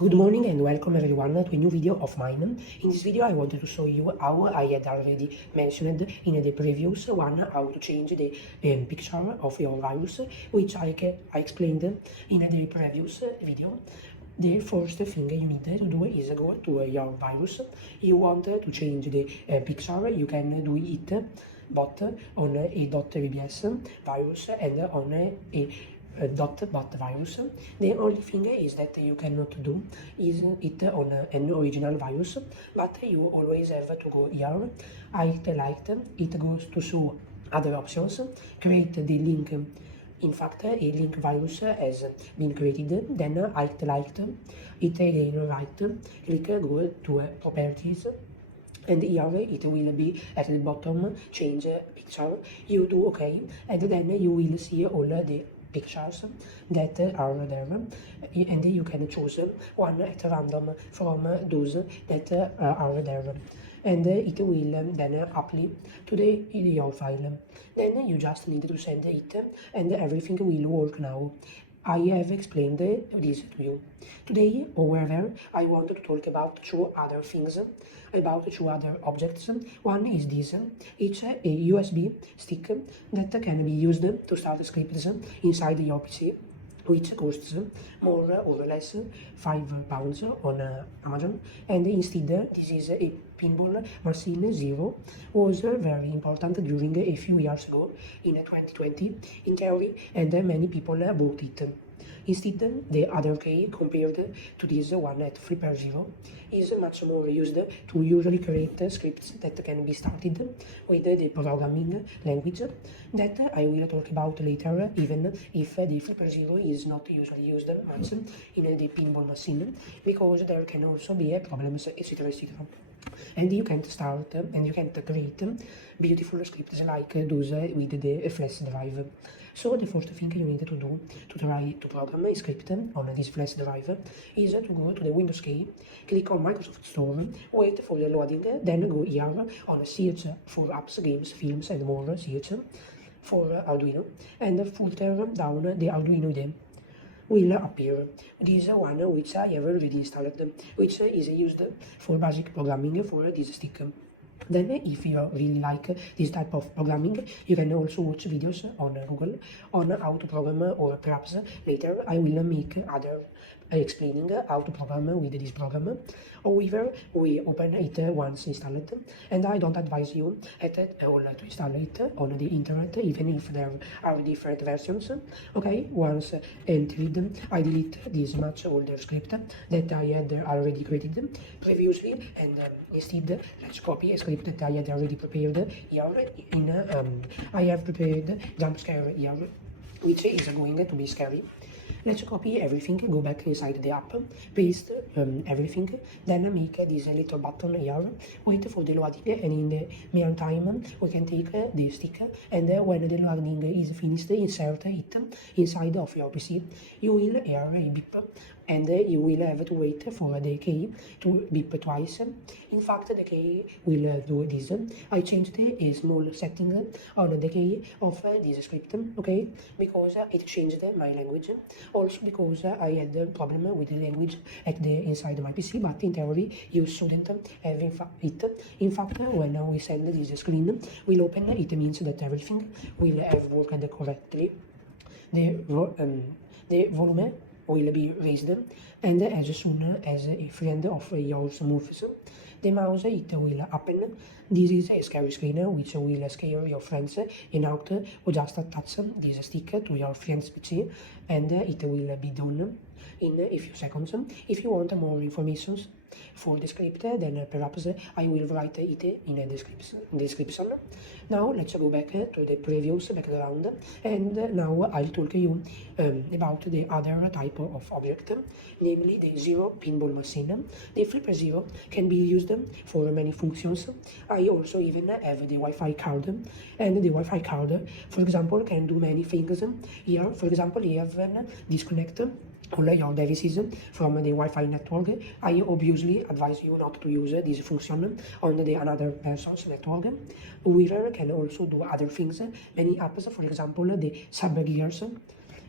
Good morning and welcome everyone to a new video of mine. In this video I wanted to show you how I had already mentioned in the previous one how to change the picture of your virus, which I explained in the previous video. The first thing you need to do is go to your virus. You want to change the picture, you can do it both on a .vbs virus and on a .bat virus. The only thing is that you cannot do is it on an original virus, but you always have to go here, it goes to show other options, create the link. In fact, a link virus has been created, then it again right, click go to properties, and here it will be at the bottom, change picture, you do OK, and then you will see all the pictures that are there, and you can choose one at random from those that are there, and it will then apply to your file. Then you just need to send it and everything will work now. I have explained this to you. Today, however, I want to talk about two other things, about two other objects. One is this. It's a USB stick that can be used to start scripts inside your PC, which costs more or less £5 on Amazon, and instead this is a pinball machine. Zero was very important during a few years ago in 2020 in theory, and many people bought it. Instead, the other key compared to this one at Flipper Zero is much more used to usually create scripts that can be started with the programming language that I will talk about later, even if the Flipper Zero is not usually used much in the pinball machine, because there can also be problems, etc. etc. And you can start and you can create beautiful scripts like those with the flash drive. So the first thing you need to do to try to program a script on this flash drive is to go to the Windows key, click on Microsoft Store, wait for the loading, then go here on search for apps, games, films and more, search for Arduino, and filter down the Arduino IDE will appear. This one which I have already installed, which is used for basic programming for this stick. Then if you really like this type of programming, you can also watch videos on Google on how to program, or perhaps later I will make other explaining how to program with this program. However, we open it once installed, and I don't advise you at all to install it on the internet, even if there are different versions. Okay, once entered, I delete this much older script that I had already created previously, and instead let's copy a script that I had already prepared here. I have prepared jump scare here, which is going to be scary. Let's copy everything, go back inside the app, paste everything, then make this little button here, wait for the loading, and in the meantime we can take the stick, and when the loading is finished, insert it inside of your PC. You will hear a beep, and you will have to wait for the key to beep twice. In fact, the key will do this. I changed a small setting on the key of this script, okay, because it changed my language. Also because I had a problem with the language at the inside my PC, but in theory you shouldn't have it. In fact, when we send this screen will open, it means that everything will have worked correctly. The volume will be raised, and as soon as a friend of yours moves the mouse, it will happen. This is a scary screen which will scare your friends enough to just attach this stick to your friend's PC, and it will be done in a few seconds. If you want more information for the script, then perhaps I will write it in a description. Now let's go back to the previous background, and now I'll talk you about the other type of object, namely the Zero pinball machine. The Flipper Zero can be used for many functions. I also even have the Wi-Fi card, and the Wi-Fi card, for example, can do many things. Here, for example, you have disconnect all your devices from the Wi-Fi network. I obviously advise you not to use this function on the another person's network. Wearer can also do other things, many apps, for example, the subgears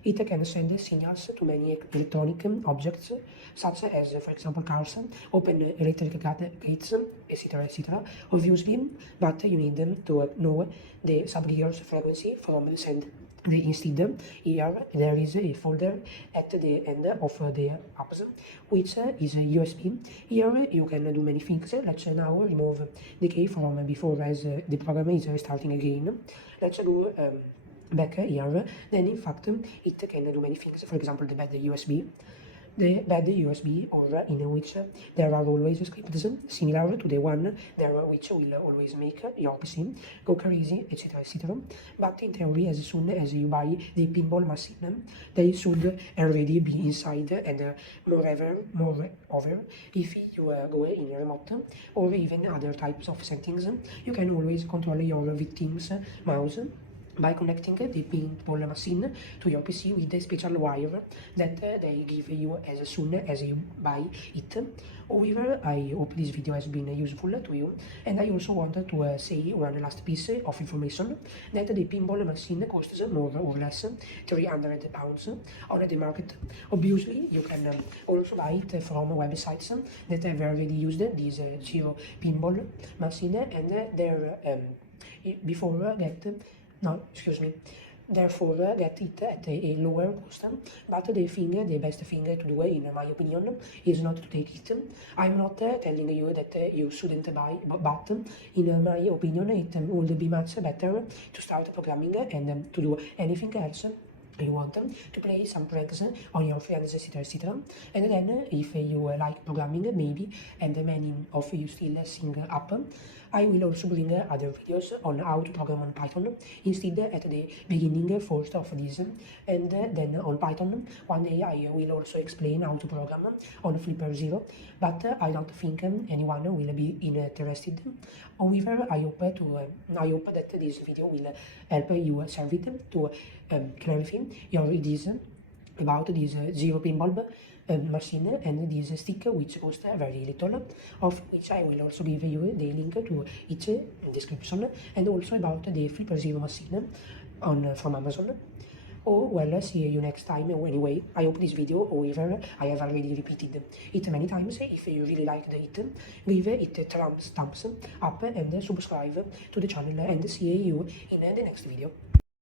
It can send signals to many electronic objects, such as, for example, cars, open electric gates, etc., etc., or USB, but you need to know the subgigahertz frequency from the send. Instead, here there is a folder at the end of the apps, which is a USB. Here you can do many things. Let's now remove the key from before as the program is starting again. Let's go back here. Then in fact it can do many things. For example, the bad USB. The bad USB, or in which there are always scripts similar to the one there which will always make your PC go crazy, etc., etc. But in theory, as soon as you buy the pinball machine, they should already be inside, and moreover, if you go in remote or even other types of settings, you can always control your victim's mouse by connecting the pinball machine to your PC with a special wire that they give you as soon as you buy it. However, I hope this video has been useful to you, and I also wanted to say one last piece of information, that the pinball machine costs more or less £300 on the market. Obviously, you can also buy it from websites that have already used this Zero pinball machine, and therefore get it at a lower cost. But the best thing to do, in my opinion, is not to take it. I'm not telling you that you shouldn't buy, but in my opinion, it would be much better to start programming and to do anything else you want, to play some pranks on your friends, etc., etc. And then, if you like programming, maybe, and many of you still sing up, I will also bring other videos on how to program on Python instead at the beginning first of this, and then on Python. One day I will also explain how to program on Flipper Zero, but I don't think anyone will be interested. However, I hope that this video will help you serve it to clarify your ideas about this Zero pinball machine and this stick, which costs very little, of which I will also give you the link to each description, and also about the Flipper Zero machine from Amazon. Oh well, see you next time. Anyway, I hope this video, however, I have already repeated it many times. If you really liked it, give it a thumbs up and subscribe to the channel, and see you in the next video.